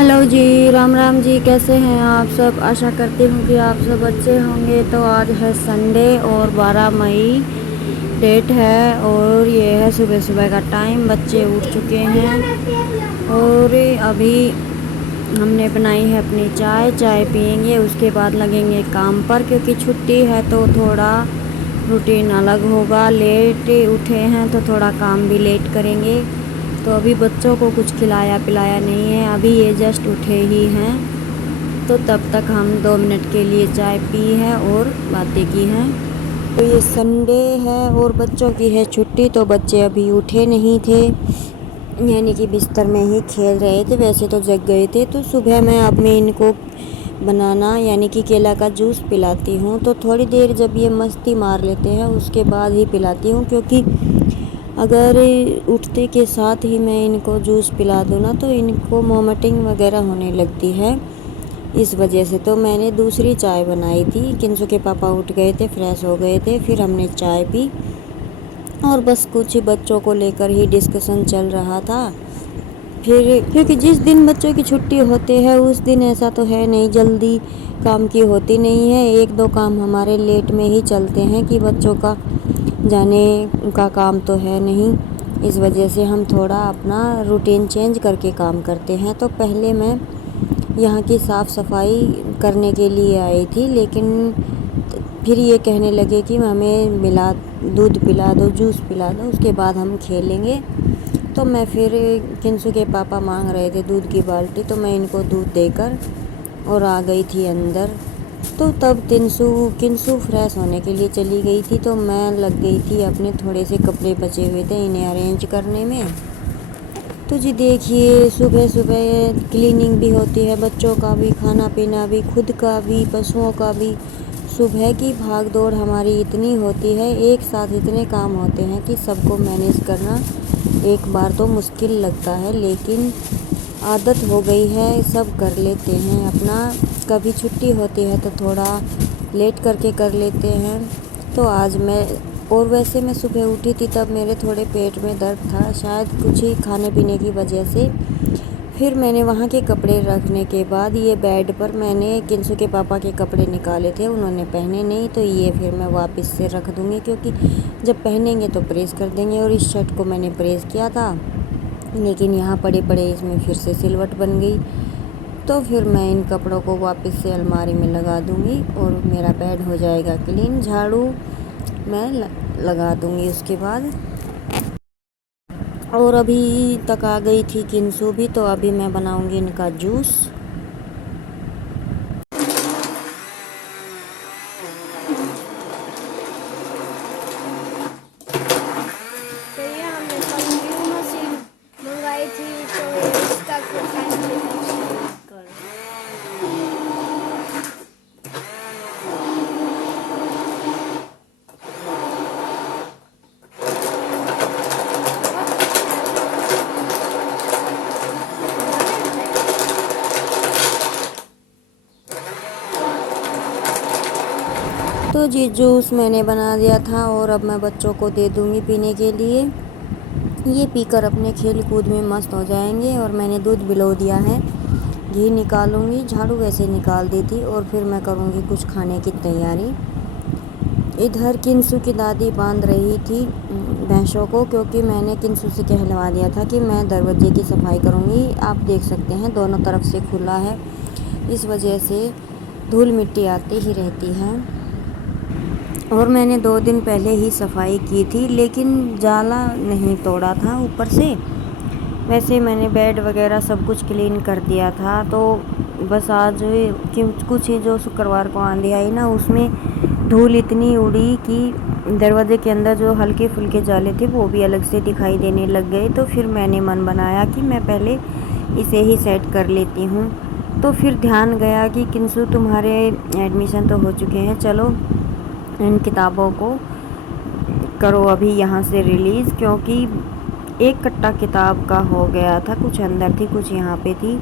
Hello जी, राम राम जी। कैसे हैं आप सब? आशा करती हूँ कि आप सब अच्छे होंगे। तो आज है संडे और 12 मई डेट है और ये है सुबह सुबह का टाइम। बच्चे उठ चुके हैं और अभी हमने बनाई है अपनी चाय। चाय पियेंगे, उसके बाद लगेंगे काम पर, क्योंकि छुट्टी है तो थोड़ा रूटीन अलग होगा। लेट उठे हैं तो थोड़ा काम भी लेट करेंगे। तो अभी बच्चों को कुछ खिलाया पिलाया नहीं है, अभी ये जस्ट उठे ही हैं। तो तब तक हम 2 मिनट के लिए चाय पी है और बातें की हैं। तो ये संडे है और बच्चों की है छुट्टी, तो बच्चे अभी उठे नहीं थे, यानी कि बिस्तर में ही खेल रहे थे। वैसे तो जग गए थे। तो सुबह मैं अब मैं इनको बनाना यानी कि केला का जूस पिलाती हूँ। तो थोड़ी देर जब ये मस्ती मार लेते हैं उसके बाद ही पिलाती हूँ, क्योंकि अगर उठते के साथ ही मैं इनको जूस पिला दूँ ना तो इनको वोमिटिंग वगैरह होने लगती है। इस वजह से तो मैंने दूसरी चाय बनाई थी। किंसु के पापा उठ गए थे, फ्रेश हो गए थे, फिर हमने चाय पी और बस कुछ ही बच्चों को लेकर ही डिस्कशन चल रहा था। फिर क्योंकि जिस दिन बच्चों की छुट्टी होती है उस दिन ऐसा तो है नहीं जल्दी काम की होती नहीं है। एक दो काम हमारे लेट में ही चलते हैं कि बच्चों का जाने का काम तो है नहीं। इस वजह से हम थोड़ा अपना रूटीन चेंज करके काम करते हैं। तो पहले मैं यहाँ की साफ़ सफाई करने के लिए आई थी, लेकिन फिर ये कहने लगे कि हमें मिला दूध पिला दो, जूस पिला दो, उसके बाद हम खेलेंगे। तो मैं फिर किंसु के पापा मांग रहे थे दूध की बाल्टी, तो मैं इनको दूध देकर और आ गई थी अंदर। तो तब किंसु फ्रेश होने के लिए चली गई थी, तो मैं लग गई थी अपने थोड़े से कपड़े बचे हुए थे इन्हें अरेंज करने में। तो जी देखिए, सुबह सुबह क्लीनिंग भी होती है, बच्चों का भी, खाना पीना भी, खुद का भी, पशुओं का भी। सुबह की भाग दौड़ हमारी इतनी होती है, एक साथ इतने काम होते हैं कि सबको मैनेज करना एक बार तो मुश्किल लगता है, लेकिन आदत हो गई है, सब कर लेते हैं अपना। कभी छुट्टी होती है तो थोड़ा लेट करके कर लेते हैं। तो आज मैं और वैसे मैं सुबह उठी थी तब मेरे थोड़े पेट में दर्द था, शायद कुछ ही खाने पीने की वजह से। फिर मैंने वहाँ के कपड़े रखने के बाद ये बेड पर मैंने किंसु के पापा के कपड़े निकाले थे, उन्होंने पहने नहीं, तो ये फिर मैं वापस से रख दूँगी, क्योंकि जब पहनेंगे तो प्रेस कर देंगे। और इस शर्ट को मैंने प्रेस किया था, लेकिन यहाँ पड़े पड़े इसमें फिर से सिलवट बन गई। तो फिर मैं इन कपड़ों को वापस से अलमारी में लगा दूँगी और मेरा बेड हो जाएगा क्लीन। झाड़ू मैं लगा दूँगी उसके बाद। और अभी तक आ गई थी किंसु भी, तो अभी मैं बनाऊँगी इनका जूस। तो ये हमने कल न्यू मशीन मंगाई थी, तो इसका कुछ टाइम कर तो जी जूस मैंने बना दिया था और अब मैं बच्चों को दे दूँगी पीने के लिए। ये पीकर अपने खेल कूद में मस्त हो जाएंगे। और मैंने दूध बिलो दिया है, घी निकालूंगी, झाड़ू वैसे निकाल दी थी, और फिर मैं करूँगी कुछ खाने की तैयारी। इधर किंसु की दादी बांध रही थी भैंसों को, क्योंकि मैंने किंसु से कहलवा दिया था कि मैं दरवाजे की सफाई करूँगी। आप देख सकते हैं दोनों तरफ से खुला है, इस वजह से धूल मिट्टी आती ही रहती है। और मैंने 2 दिन पहले ही सफाई की थी, लेकिन जाला नहीं तोड़ा था ऊपर से। वैसे मैंने बेड वगैरह सब कुछ क्लीन कर दिया था। तो बस आज कुछ ही जो शुक्रवार को आंधी आई ना, उसमें धूल इतनी उड़ी कि दरवाजे के अंदर जो हल्के फुल्के जाले थे वो भी अलग से दिखाई देने लग गए। तो फिर मैंने मन बनाया कि मैं पहले इसे ही सेट कर लेती हूँ। तो फिर ध्यान गया कि किंसु तुम्हारे एडमिशन तो हो चुके हैं, चलो इन किताबों को करो अभी यहाँ से रिलीज़, क्योंकि एक कट्टा किताब का हो गया था, कुछ अंदर थी कुछ यहाँ पे थी।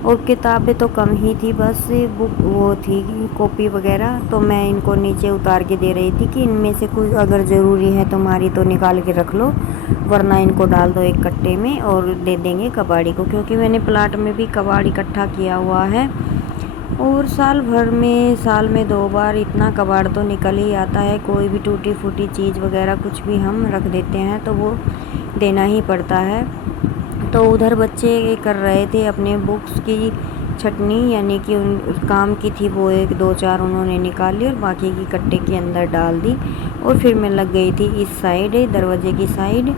और किताबें तो कम ही थी, बस बुक वो थी कॉपी वगैरह। तो मैं इनको नीचे उतार के दे रही थी कि इनमें से कुछ अगर ज़रूरी है तुम्हारी तो निकाल के रख लो, वरना इनको डाल दो एक कट्टे में और दे देंगे कबाड़ी को, क्योंकि मैंने प्लाट में भी कबाड़ इकट्ठा किया हुआ है। और साल में 2 बार इतना कबाड़ तो निकल ही आता है। कोई भी टूटी फूटी चीज़ वगैरह कुछ भी हम रख देते हैं तो वो देना ही पड़ता है। तो उधर बच्चे कर रहे थे अपने बुक्स की छटनी, यानी कि उन काम की थी वो 1-2-4 उन्होंने निकाल ली और बाकी की कट्टे के अंदर डाल दी। और फिर मैं लग गई थी इस साइड, दरवाजे की साइड,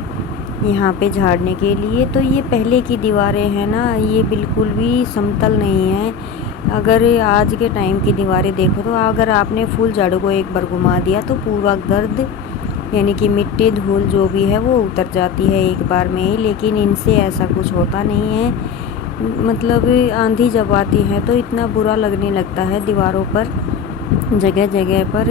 यहाँ पे झाड़ने के लिए। तो ये पहले की दीवारें हैं ना, ये बिल्कुल भी समतल नहीं है। अगर आज के टाइम की दीवारें देखो तो अगर आपने फुल झाड़ू को एक बार घुमा दिया तो पूरा गर्द यानी कि मिट्टी धूल जो भी है वो उतर जाती है एक बार में ही। लेकिन इनसे ऐसा कुछ होता नहीं है। मतलब आंधी जब आती है तो इतना बुरा लगने लगता है दीवारों पर, जगह जगह पर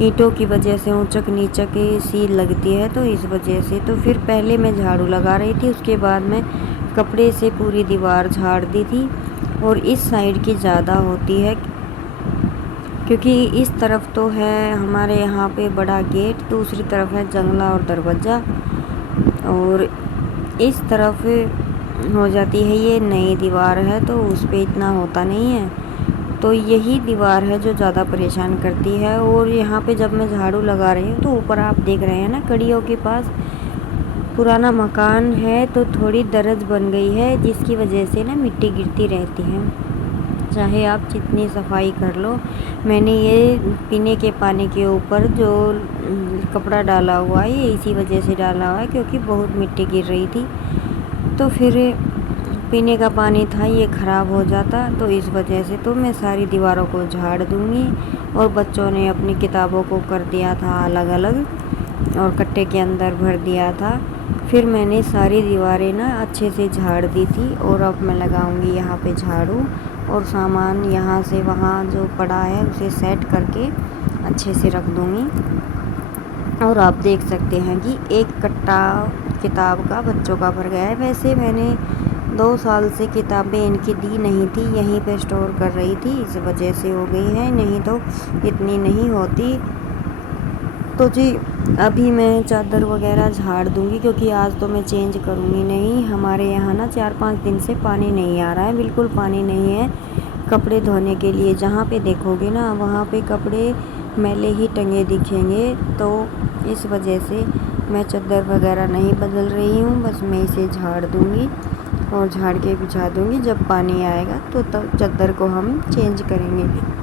ईंटों की वजह से ऊंचक नीचक सी लगती है। तो इस वजह से तो फिर पहले मैं झाड़ू लगा रही थी, उसके बाद मैं कपड़े से पूरी दीवार झाड़ दी थी। और इस साइड की ज़्यादा होती है क्योंकि इस तरफ तो है हमारे यहाँ पे बड़ा गेट, दूसरी तरफ है जंगला और दरवाज़ा, और इस तरफ हो जाती है ये नई दीवार है तो उस पे इतना होता नहीं है। तो यही दीवार है जो ज़्यादा परेशान करती है। और यहाँ पे जब मैं झाड़ू लगा रही हूँ तो ऊपर आप देख रहे हैं ना, कड़ियों के पास पुराना मकान है तो थोड़ी दरज बन गई है, जिसकी वजह से ना मिट्टी गिरती रहती है चाहे आप जितनी सफाई कर लो। मैंने ये पीने के पानी के ऊपर जो कपड़ा डाला हुआ है ये इसी वजह से डाला हुआ है क्योंकि बहुत मिट्टी गिर रही थी। तो फिर पीने का पानी था ये ख़राब हो जाता, तो इस वजह से तो मैं सारी दीवारों को झाड़ दूँगी। और बच्चों ने अपनी किताबों को कर दिया था अलग अलग और कट्टे के अंदर भर दिया था। फिर मैंने सारी दीवारें ना अच्छे से झाड़ दी थी। और अब मैं लगाऊंगी यहाँ पे झाड़ू और सामान यहाँ से वहाँ जो पड़ा है उसे सेट करके अच्छे से रख दूँगी। और आप देख सकते हैं कि एक कट्टा किताब का बच्चों का भर गया है। वैसे मैंने 2 साल से किताबें इनकी दी नहीं थी, यहीं पे स्टोर कर रही थी, इस वजह से हो गई है, नहीं तो इतनी नहीं होती। तो जी अभी मैं चादर वगैरह झाड़ दूँगी क्योंकि आज तो मैं चेंज करूँगी नहीं। हमारे यहाँ ना 4-5 दिन से पानी नहीं आ रहा है, बिल्कुल पानी नहीं है कपड़े धोने के लिए। जहाँ पे देखोगे ना वहाँ पे कपड़े मैले ही टंगे दिखेंगे। तो इस वजह से मैं चादर वगैरह नहीं बदल रही हूँ, बस मैं इसे झाड़ दूँगी और झाड़ के बिछा दूँगी। जब पानी आएगा तो तब चादर को हम चेंज करेंगे।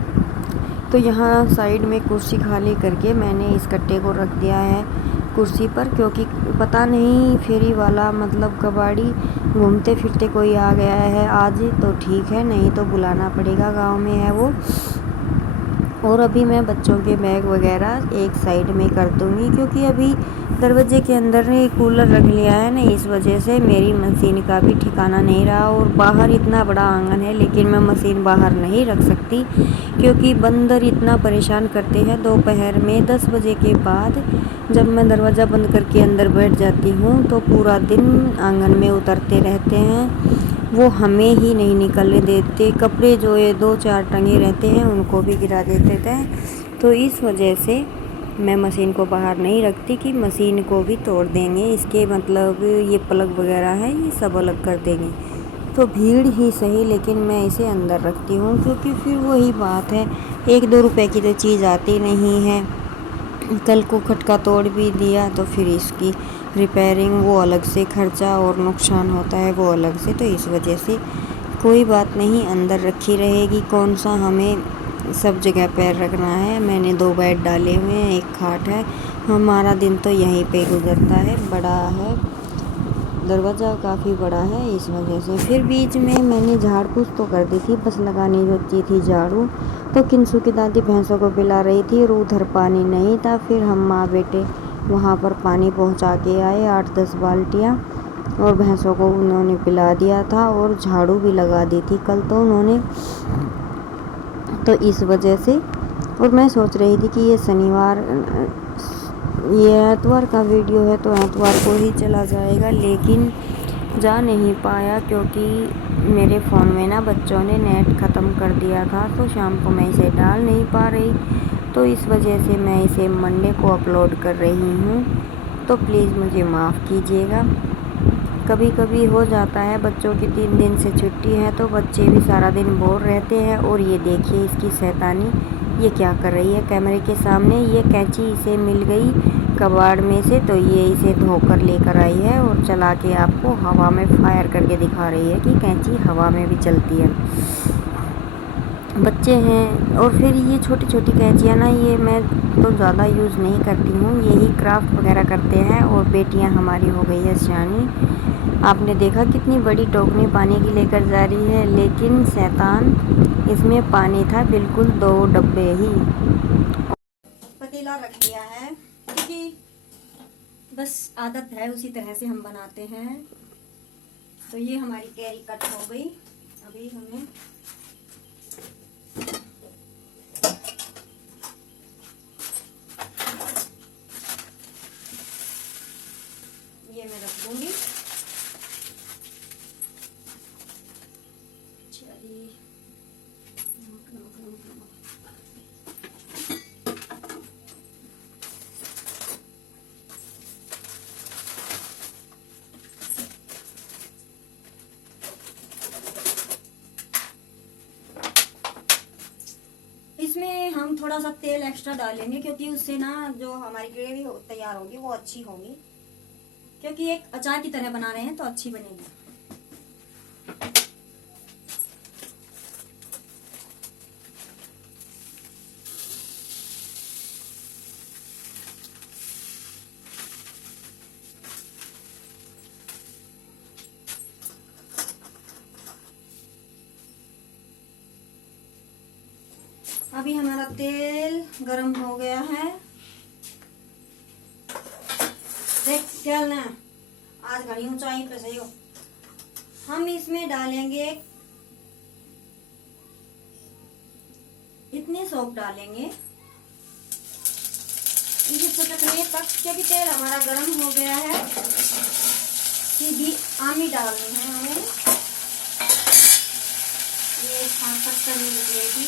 तो यहाँ साइड में कुर्सी खाली करके मैंने इस कट्टे को रख दिया है कुर्सी पर, क्योंकि पता नहीं फेरी वाला मतलब कबाड़ी घूमते फिरते कोई आ गया है आज तो ठीक है, नहीं तो बुलाना पड़ेगा, गांव में है वो। और अभी मैं बच्चों के बैग वगैरह एक साइड में कर दूँगी क्योंकि अभी दरवाजे के अंदर ने कूलर रख लिया है ना, इस वजह से मेरी मशीन का भी ठिकाना नहीं रहा। और बाहर इतना बड़ा आंगन है लेकिन मैं मशीन बाहर नहीं रख सकती क्योंकि बंदर इतना परेशान करते हैं। दोपहर में 10 बजे के बाद जब मैं दरवाज़ा बंद करके अंदर बैठ जाती हूँ तो पूरा दिन आंगन में उतरते रहते हैं, वो हमें ही नहीं निकलने देते। कपड़े जो ये 2-4 टंगे रहते हैं उनको भी गिरा देते थे। तो इस वजह से मैं मशीन को बाहर नहीं रखती कि मशीन को भी तोड़ देंगे, इसके मतलब ये प्लग वगैरह है ये सब अलग कर देंगे। तो भीड़ ही सही लेकिन मैं इसे अंदर रखती हूँ क्योंकि फिर वही बात है, 1-2 रुपए की तो चीज़ आती नहीं है। कल को खटका तोड़ भी दिया तो फिर इसकी रिपेयरिंग वो अलग से खर्चा और नुकसान होता है वो अलग से। तो इस वजह से कोई बात नहीं, अंदर रखी रहेगी, कौन सा हमें सब जगह पैर रखना है। मैंने 2 बेड डाले हुए हैं, एक खाट है, हमारा दिन तो यहीं पे गुजरता है। बड़ा है दरवाज़ा, काफ़ी बड़ा है, इस वजह से। फिर बीच में मैंने झाड़ फूस तो कर दी थी, बस लगानी होती थी झाड़ू। तो किंसू की दादी भैंसों को पिला रही थी और उधर पानी नहीं था। फिर हम माँ बेटे वहाँ पर पानी पहुँचा के आए 8-10 बाल्टियाँ और भैंसों को उन्होंने पिला दिया था और झाड़ू भी लगा दी थी कल तो उन्होंने। तो इस वजह से और मैं सोच रही थी कि ये एतवार का वीडियो है तो एतवार को ही चला जाएगा, लेकिन जा नहीं पाया क्योंकि मेरे फ़ोन में ना बच्चों ने नेट ख़त्म कर दिया था, तो शाम को मैं इसे डाल नहीं पा रही, तो इस वजह से मैं इसे मंडे को अपलोड कर रही हूँ। तो प्लीज़ मुझे माफ़ कीजिएगा। कभी कभी हो जाता है, बच्चों की 3 दिन से छुट्टी है तो बच्चे भी सारा दिन बोर रहते हैं। और ये देखिए इसकी शैतानी, ये क्या कर रही है कैमरे के सामने। ये कैंची इसे मिल गई कबाड़ में से, तो ये इसे धोकर लेकर आई है और चला के आपको हवा में फायर करके दिखा रही है कि कैंची हवा में भी चलती है। बच्चे हैं और फिर ये छोटी छोटी कैंचियाँ ना, ये मैं तो ज़्यादा यूज़ नहीं करती हूँ, यही क्राफ्ट वगैरह करते हैं। और बेटियाँ हमारी हो गई है सियानी। आपने देखा कितनी बड़ी टोकनी पानी की लेकर जा रही है, लेकिन शैतान, इसमें पानी था बिल्कुल 2 डब्बे ही। पतीला रख दिया है क्योंकि बस आदत है, उसी तरह से हम बनाते हैं। तो ये हमारी कैरी कट हो गई। अभी हमें ये मैं रख दूंगी। चलिए, इसमें हम थोड़ा सा तेल एक्स्ट्रा डालेंगे क्योंकि उससे ना जो हमारी ग्रेवी तैयार होगी वो अच्छी होगी, क्योंकि एक अचार की तरह बना रहे हैं तो अच्छी बनेगी। अभी हमारा तेल गरम हो गया है। देख क्या ना, आज घड़ी ऊंचाई पे सही हो। हम इसमें डालेंगे इतने सौंफ डालेंगे इसे चटकने तक, क्योंकि तेल हमारा गरम हो गया है। सीधी आमी डालनी है हमें, ये तक नहीं निकलेगी।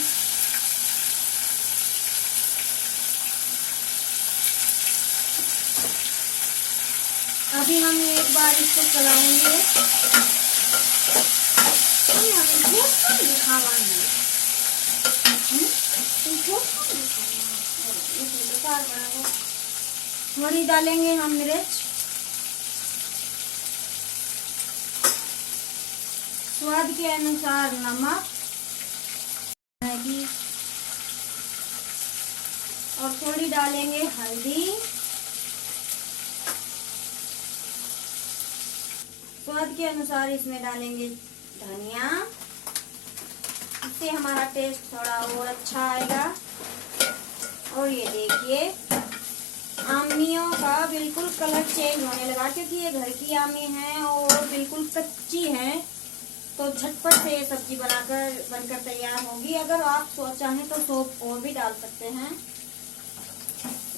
अभी हम एक बार इसको चलाएंगे। थोड़ी डालेंगे हम मिर्च, स्वाद के अनुसार नमक, मैगी, और थोड़ी डालेंगे हल्दी। स्वाद के अनुसार इसमें डालेंगे धनिया, इससे हमारा टेस्ट थोड़ा और अच्छा आएगा। और ये देखिए आमियों का बिल्कुल कलर चेंज होने लगा, क्योंकि ये घर की आमी है और बिल्कुल कच्ची है, तो झटपट से ये सब्जी बनकर तैयार होगी। अगर आप चाहें तो सौंफ और भी डाल सकते हैं,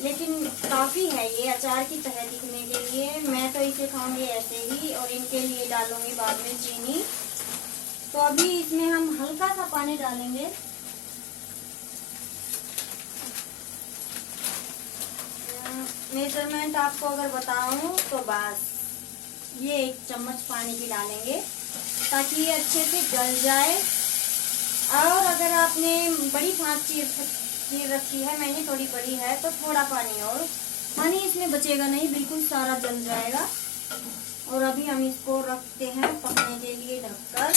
लेकिन काफ़ी है ये अचार की तरह दिखने के लिए। मैं तो इसे खाऊंगी ऐसे ही, और इनके लिए डालूंगी बाद में चीनी। तो अभी इसमें हम हल्का सा पानी डालेंगे। मेजरमेंट आपको अगर बताऊं तो बस ये 1 चम्मच पानी की डालेंगे ताकि ये अच्छे से गल जाए। और अगर आपने बड़ी भांप चीर रखी है, मैंने थोड़ी बड़ी है, तो थोड़ा पानी, और पानी इसमें बचेगा नहीं, बिल्कुल सारा जल जाएगा। और अभी हम इसको रखते हैं पकने के लिए ढककर।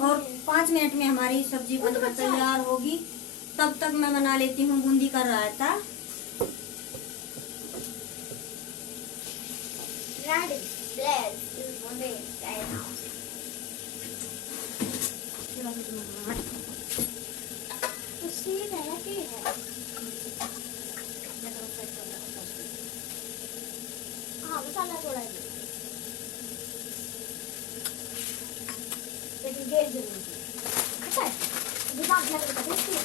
और 5 मिनट में हमारी सब्जी बनकर तैयार होगी। तब तक मैं बना लेती हूँ बूंदी का रायता। मसाला थोड़ा लेकिन गेट जरूर अच्छा है। दिमाग लगा के देखिए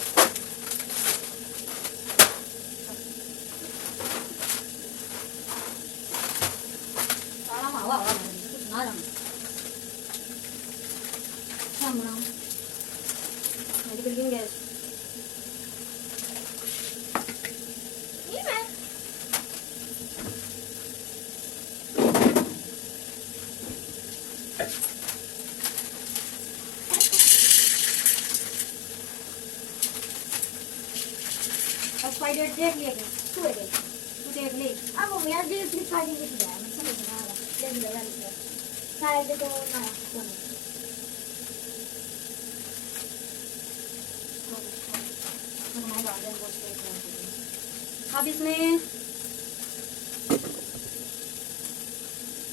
एक्सपायरी डेट देख लिया तू देख ले। अब मम्मी यार ये फ्लिपकार्ट ही दिख रहा है, मैं समझ नहीं आ रहा, जल्दी लगा लीजिए शायद तो ना अब इसमें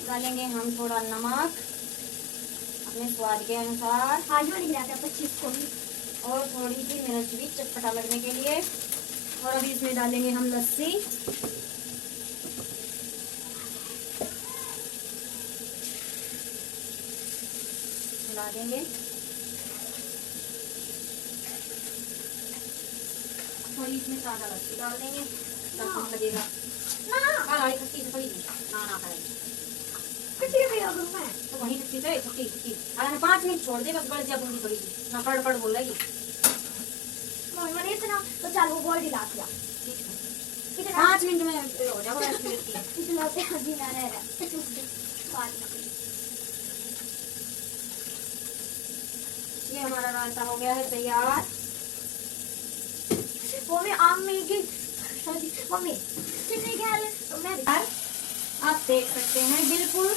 डालेंगे हम थोड़ा नमक अपने स्वाद के अनुसार, आज वाली गिरा था 25 को भी, और थोड़ी सी मिर्च भी चटपटा लगने के लिए। और अभी इसमें डालेंगे हम लस्सी, मिला देंगे। थोड़ी इसमें सादा लस्सी डाल देंगे, तब लगेगा ना गाड़ी खट्टी से थोड़ी ना करेंगे कुछ नहीं किया करूं मैं तो वहीं खट्टी से खट्टी अगर 5 मिनट छोड़ दे बस, गल जा बूंदी पड़ी ना कड़ बोल रही। मम्मी मैंने इतना तो चल वो बॉडी ला दिया, कितना 5 मिनट में हो जाएगा रेसिपी। इतना पे हजी ना रह रहा बात ना ये हमारा रायता हो गया है तैयार। मम्मी आम में की मम्मी कितने क्या है तो मैं आप देख सकते हैं बिल्कुल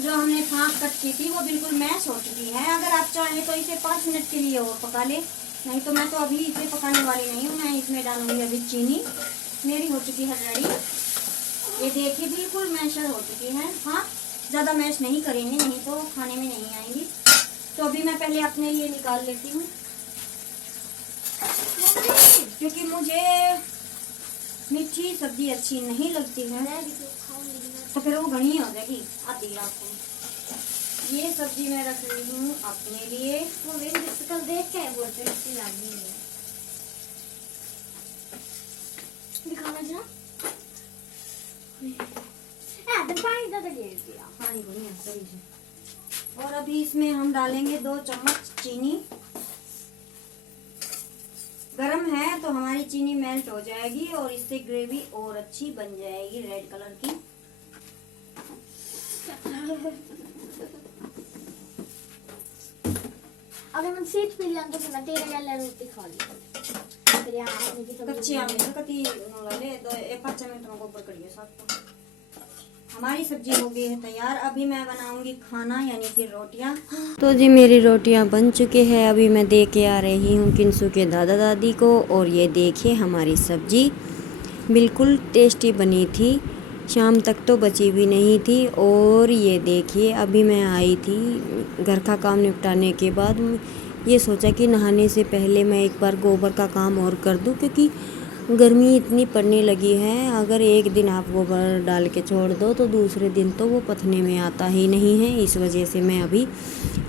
जो हमने फाँक कच्ची थी वो बिल्कुल मैश हो चुकी है। अगर आप चाहें तो इसे 5 मिनट के लिए और पका ले, नहीं तो मैं तो अभी इसे पकाने वाली नहीं हूँ। मैं इसमें डालूंगी अभी चीनी, मेरी हो चुकी है रेडी। ये देखिए बिल्कुल मैशर हो चुकी है। हाँ ज़्यादा मैश नहीं करेंगे, नहीं तो खाने में नहीं आएंगी। तो अभी मैं पहले अपने लिए निकाल लेती हूँ, क्योंकि मुझे मीठी सब्जी अच्छी नहीं लगती है, तो फिर वो घनी हो जाएगी आधी रात को। ये सब्जी मैं रख रही हूँ अपने लिए। वो मेरी कल देख के बोलते हैं इतनी लागी है दिखाना जरा तो पानी ज़्यादा दे दिया, पानी बढ़िया सही से। और अभी इसमें हम डालेंगे 2 चम्मच चीनी। गरम है तो हमारी चीनी मेल्ट हो जाएगी और इससे ग्रेवी और अच्छी बन जाएगी रेड कलर की। अगर मैं सीट पी लिया तो मैं तेरे वाला रोटी खा ली फिर यहाँ मुझे सब कच्ची आम तो कति ले दो 5 मिनट में ऊपर करिए साथ। हमारी सब्जी हो गई है तैयार। अभी मैं बनाऊंगी खाना यानी कि रोटियां। तो जी मेरी रोटियां बन चुकी है। अभी मैं दे के आ रही हूँ किंसू के दादा दादी को। और ये देखिए हमारी सब्जी बिल्कुल टेस्टी बनी थी, शाम तक तो बची भी नहीं थी। और ये देखिए अभी मैं आई थी घर का काम निपटाने के बाद, ये सोचा कि नहाने से पहले मैं एक बार गोबर का काम और कर दूं, क्योंकि गर्मी इतनी पड़ने लगी है। अगर एक दिन आप गोबर डाल के छोड़ दो तो दूसरे दिन तो वो पथने में आता ही नहीं है। इस वजह से मैं अभी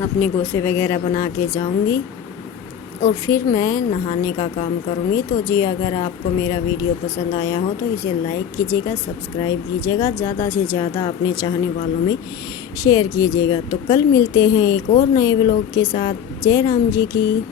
अपने गोसे वगैरह बना के जाऊंगी और फिर मैं नहाने का काम करूंगी। तो जी अगर आपको मेरा वीडियो पसंद आया हो तो इसे लाइक कीजिएगा, सब्सक्राइब कीजिएगा, ज़्यादा से ज़्यादा अपने चाहने वालों में शेयर कीजिएगा। तो कल मिलते हैं एक और नए व्लॉग के साथ। जय राम जी की।